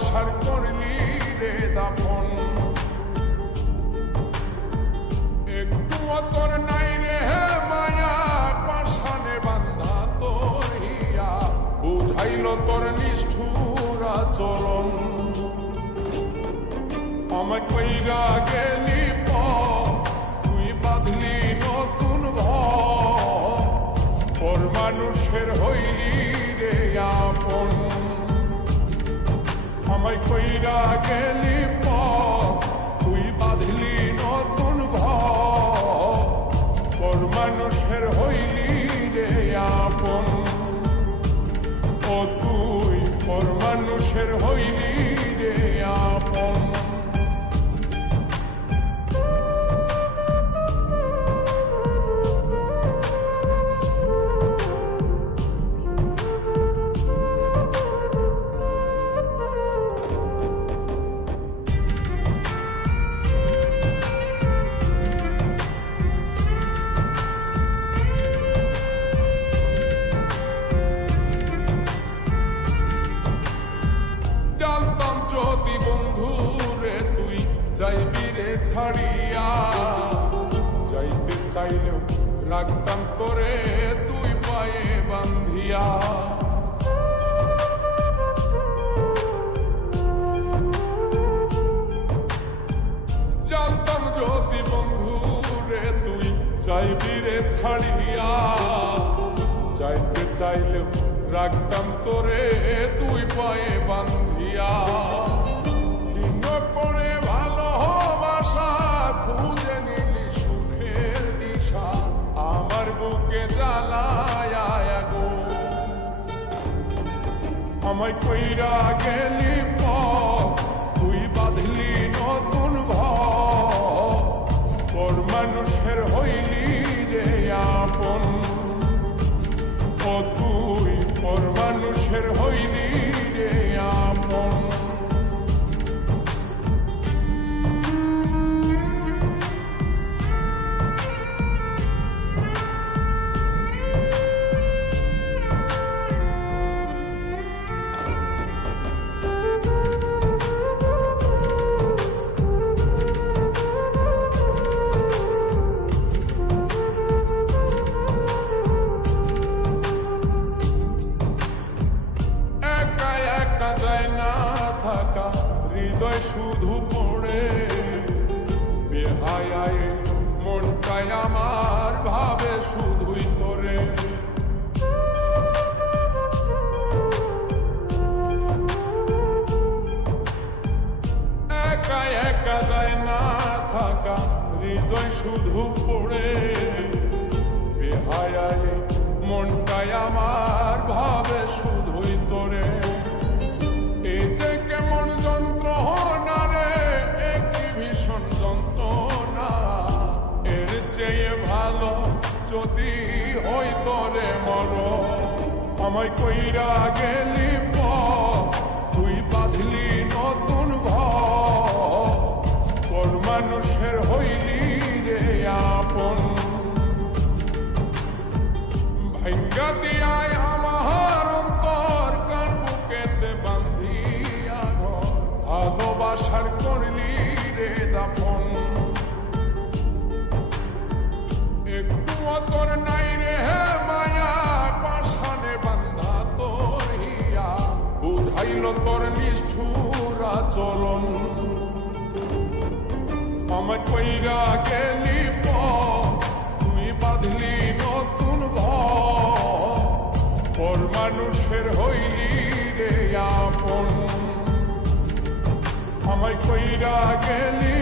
ভালোবাসার করলি রে দাফন। একটুও তোর নাই রে মায়া, পাশানে বান্ধা তোর হিয়া, বুঝাইল তোর নিষ্ঠুর আচরণ। আমায় কইরা গেলি তুই বাঁধলি নতুন ঘর, পর মানুষের হইলি রে আপন। আমায় কইরা গেলি তুই বাঁধলি নতুন ঘর, পর মানুষের হইলি রে আপন। ও তুই পর মানুষের হইলি রে আপন। যদি বন্ধু রে তুই যাইবি রে ছাড়িয়া, যাইতে চাইলেও রাখতাম তোরে তুই পায়ে বান্ধিয়া। জানতাম যদি বন্ধু রে তুই যাইবি রে ছাড়িয়া, যাইতে চাইলেও রাখতাম তোরে তুই পায়ে বান্ধিয়া। ছিন্ন করে ভালোবাসা খুঁজে নিলি সুখের দিশা, আমার বুকে জ্বালায় আগুন। আমায় কইরা গেলি তুই বাঁধলি নতুন ঘর, পর মানুষের হইলি রে আপন। ও তুই পর মানুষের হইলি রে আপন। হৃদয় শুধু পড়ে বেহায়ায়, মনটাই আমার ভাবে শুধুই তোরে। একা একা যায় না থাকা, হৃদয় শুধু পড়ে বেহায়ায়, মনটাই আমার ভাবে শুধুই তোরে। এই যে কেমন যন্ত্রণা রে, একটি ভীষণ যন্ত্রণা, এর চেয়ে ভালো যদি হইতো রে মর। আমায় কইরা গেলি তুই বাঁধলি নতুন ঘর, পর মানুষের হইলি রে আপন। ভাঙ্গা দিয়ায় আমার অন্তর, কার বুকেতে বান্ধিয়া ঘর, ভালোবাসার করলি রে দাফন। একটুও তোর নাই রে মায়া, পাশানে বান্ধা তোর হিয়া, বুঝাইল তোর নিষ্ঠুর আচরণ। আমায় কইরা গেলি তুই বাঁধলি নতুন ঘর, পর মানুষের হইলি রে আপন। আমায় কইরা গেলি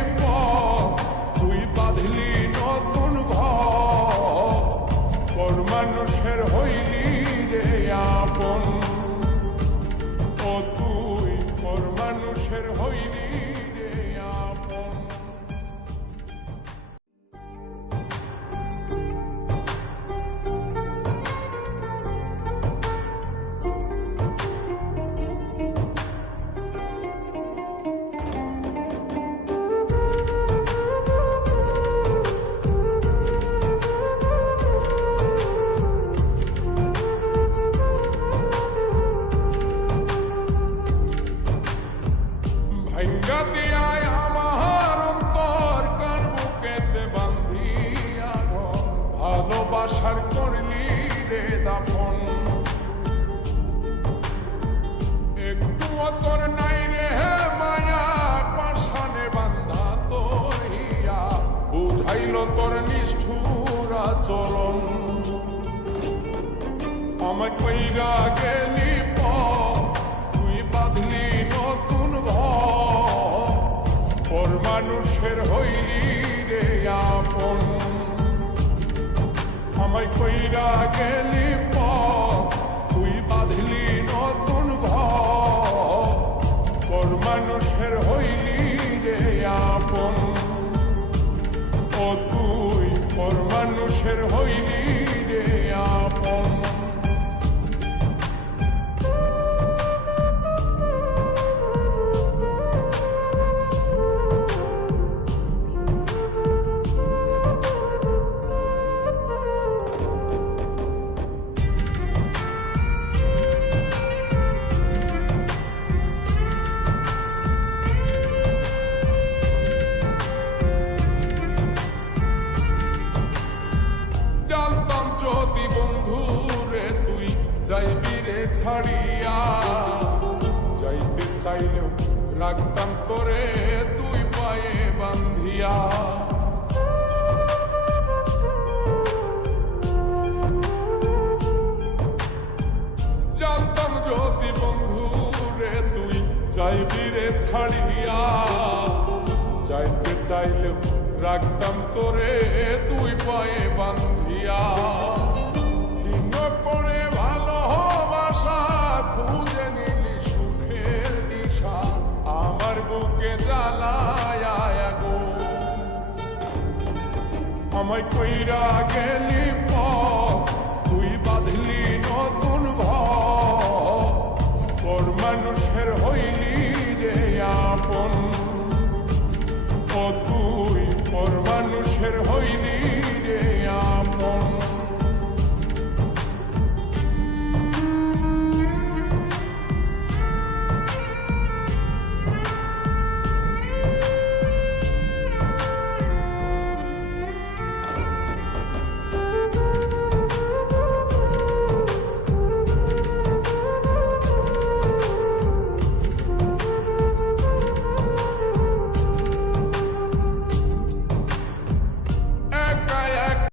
তুই বাঁধলি নতুন ঘর, পর মানুষের হইলি রে আপন। ও তুই পর মানুষের হইলি রে আপন। তোর নিষ্ঠুর আচরণ। আমায় কইরা গেলি তুই বাঁধলি নতুন ঘর, পর মানুষের হইলি রে আপন। আমায় কইরা গেলি তুই বাঁধলি নতুন ঘর, পর মানুষের হইলি রে আপন। ও তুই পর মানুষের হইলি রে আপন। যদি বন্ধু রে তুই যাইবি রে ছাড়িয়া, যাইতে চাইলেও রাখতাম তোরে তুই পায়ে বান্ধিয়া। জানতাম যদি বন্ধু রে তুই যাইবি রে ছাড়িয়া, যাইতে চাইলেও রাখতাম তোরে তুই পায়ে বান্ধিয়া। ছিন্ন করে ভালোবাসা খুঁজে নিলি সুখের দিশা, আমার বুকে জ্বালায় আগুন। আমায় কইরা গেলি